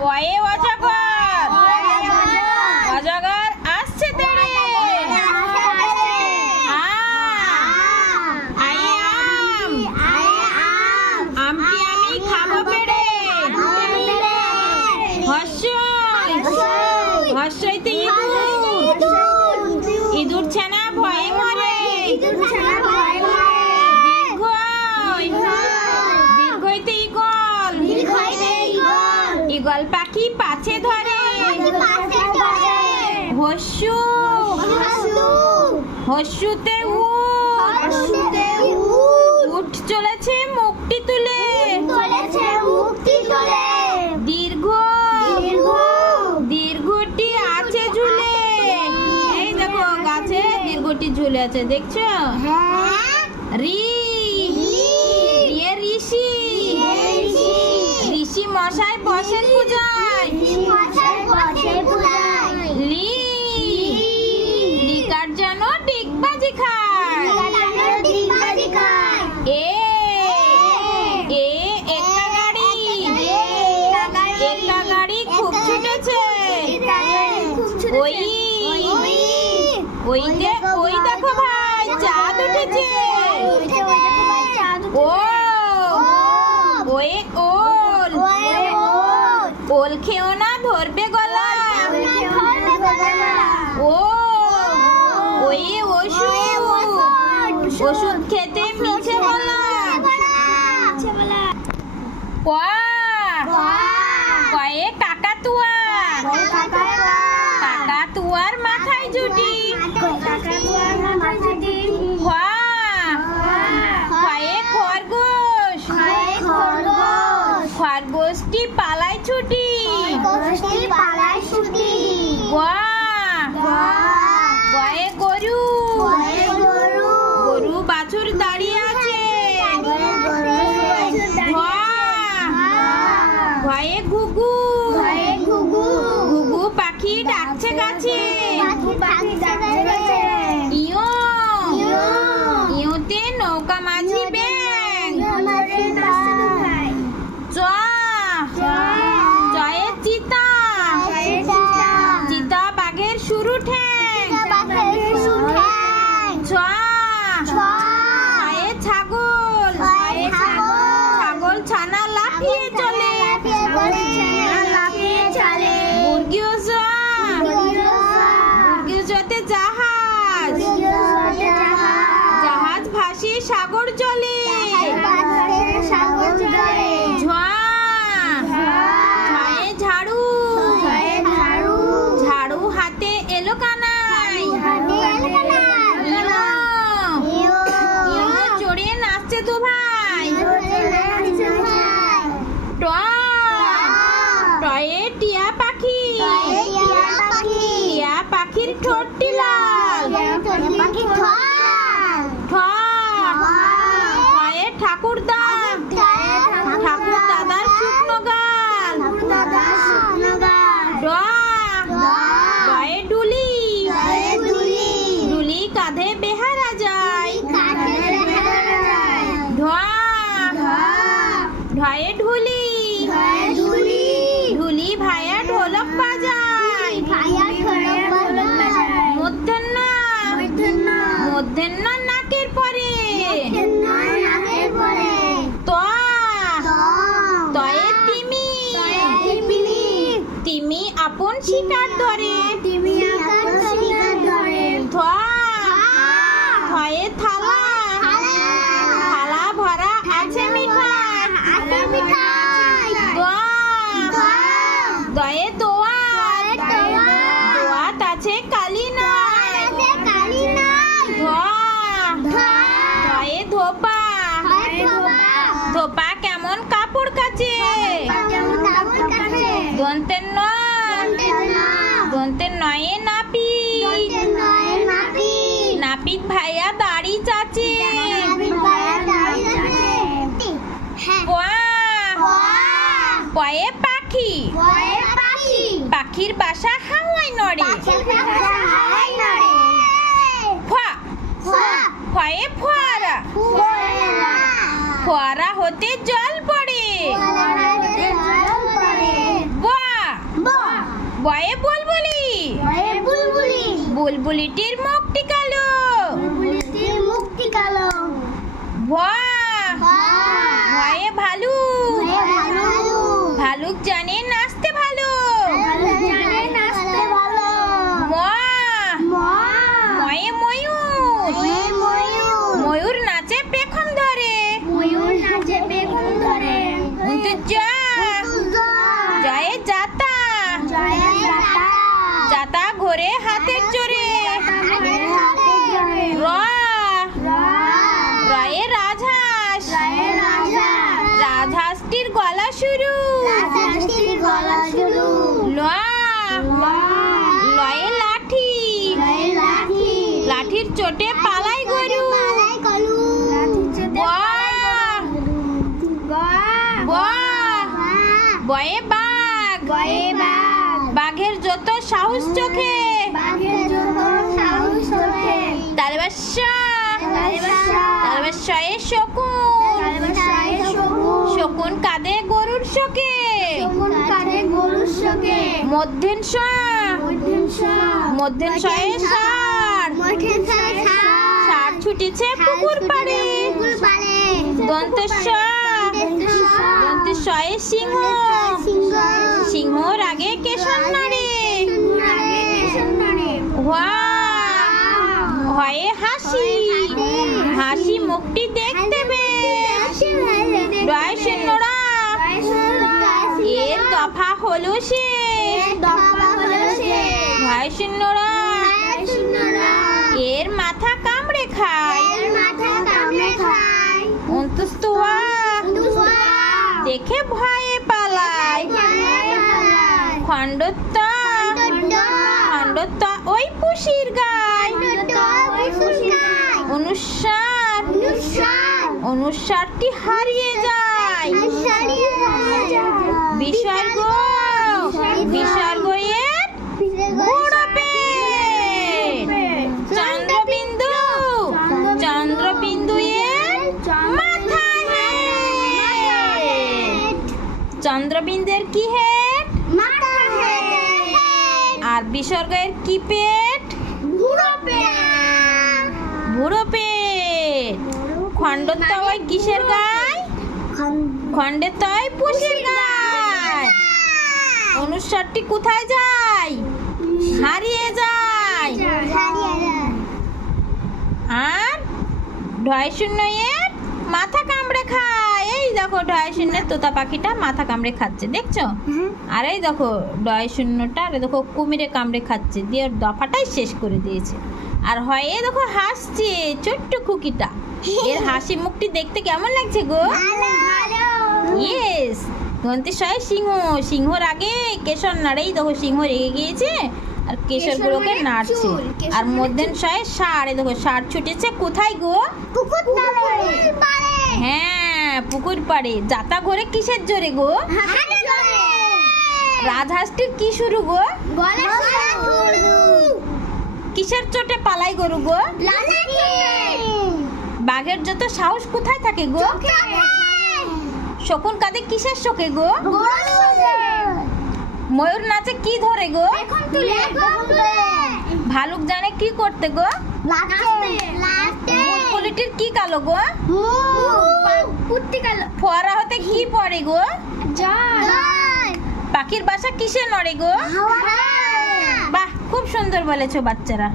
পয়ে অজগর? অজগর আসছে তেড়ে। আমটি আমি। খাব পেড়ে? হর্ষই হর্ষইতে ইঁদুর। ইঁদুর ছানা ভয়ে মরে। হস্যু হস্যুতে উট উঠ। চলেছে মুখটি তুলে। দীর্ঘ। দীর্ঘটি আছে ঝুলে। এই দেখো গাছে দীর্ঘটি ঝুলে আছে দেখছ? রি। রিয়ে ঋষি। ঋষি। মশাই বসেন পূজায়। লি লিকার যেন ডিগবাজি খায় এ এ একা গাড়ি একা গাড়ি খুব ছুটেছে ওই ওইতে, ওই দেখো ভাই, চাঁদ উঠেছে। ও, ওয়ে ওল। ওল খেও না, ধরবে গলা। ও ওই ওষুধ। ওষুধ খেতে মিছে বলা কয়ে কাকাতুয়া। কাকাতুয়ার মাথায় জুটি খোয়া খয়ে খরগোশ খরগোশটি পালাই ছুটি। গয়ে। গরু। গরু। মুরগিও জতে ঢয়ে ঢুলি। ঢুলি। ভাইয়া ঢোলক বাজায়। মধ্যাহ্ন মধ্যাহ্ন নাকের পরে। তয়া তয়ে তিমি। তিমি আপন শিকার ধরে ধোয়া ধয়ে থালা থালা ভরা আছে মিঠাই দোয়া দয়ে দোয়াত দোয়াত আছে কালি নাই। ধোয়া ধয়ে। ধোপা। ধোপা। কেমন কাপড় কাচে? দন্তের ন দন্তের নয়ে। নাপি পাখির বাসা হাওয়ায় নড়ে। ফয়ে। ফোয়ারা। ফোয়ারা। হতে জল পড়ে। বয়ে। বুলবুলি। বুলবুলিটির মুখটি কালো। মুখটি কালো। ভয় গলা শুরু। লয়ে। লাঠি। লাঠির চোটে পালাই গরু। বয়ে। বাঘ। বাঘের যত সাহস চোখে। তালবাসা তালবাসায়ে শকুন। শকুন কাঁদে গরুর শোকে। মধ্যেন মধ্যেন শয়ে ষাঁড় ষাঁড় ছুটিছে পুকুর পাড়ে। দন্তেশ দন্তেশয়ে সিংহ। সিংহর আগে কেশর নাড়ে। ওয়া হয়ে হাসি। হাসি। মুখটি বেশ শূন্যরা এর দফা হলো ভয় শূন্যরা এর মাথা কামড়ে খায়। দেখে ভয়ে পালায়। খণ্ডত্তা। খণ্ডত্তা। ওই পুষির গায় অনুসারটি হারিয়ে যায়। বিসর্গ। বিসর্গ এর বুড়ো পেট চন্দ্রবিন্দু। চন্দ্রবিন্দু এর মাথা হেট চন্দ্রবিন্দুর কি হেট? আর বিসর্গের কি পেট? বুড়ো পেট ওই কিসের গায় খণ্ডের তয় পুষির গায় অনুসারটি কোথায় যায়? হারিয়ে যায়। আর ঢয় শূন্য এর মাথা কামড়ে খায়। এই দেখো ঢয় শূন্যের তোতা পাখিটা মাথা কামড়ে খাচ্ছে দেখছ? আর এই দেখো ডয় শূন্যটা আর দেখো কুমিরে কামড়ে খাচ্ছে দিয়ে ওর দফাটাই শেষ করে দিয়েছে। আর হয় এ দেখো হাসছে ছোট্ট খুকিটা। এর হাসি মুখটি দেখতে কেমন লাগছে গো? ইয়েস দন্তেশ্বয় সিংহ। সিংহর আগে কেশর নাড়েই দেখো সিংহ রেগে গিয়েছে আর কেশর নাড়ছে। আর মধ্যেন শয়ে ষাঁড় দেখো ষাঁড় ছুটেছে কোথায় গো? হ্যাঁ পুকুর পাড়ে। যাতা ঘরে কিসের জোরে গো? রাজহাঁসটির কি শুরু গো? কিসের চোটে পালাই গরু গো? বাঘের যত সাহস কোথায় থাকে গো? শকুন কাঁদে কিসের শোকে গো? ময়ূর নাচে কি ধরে গো? ভালুক জানে কি করতে গো? বুলবুলিটির কি কালো গো? ফোয়ারা হতে কি পড়ে গো? পাখির বাসা কিসে নড়ে গো? বাহ খুব সুন্দর বলেছ বাচ্চারা।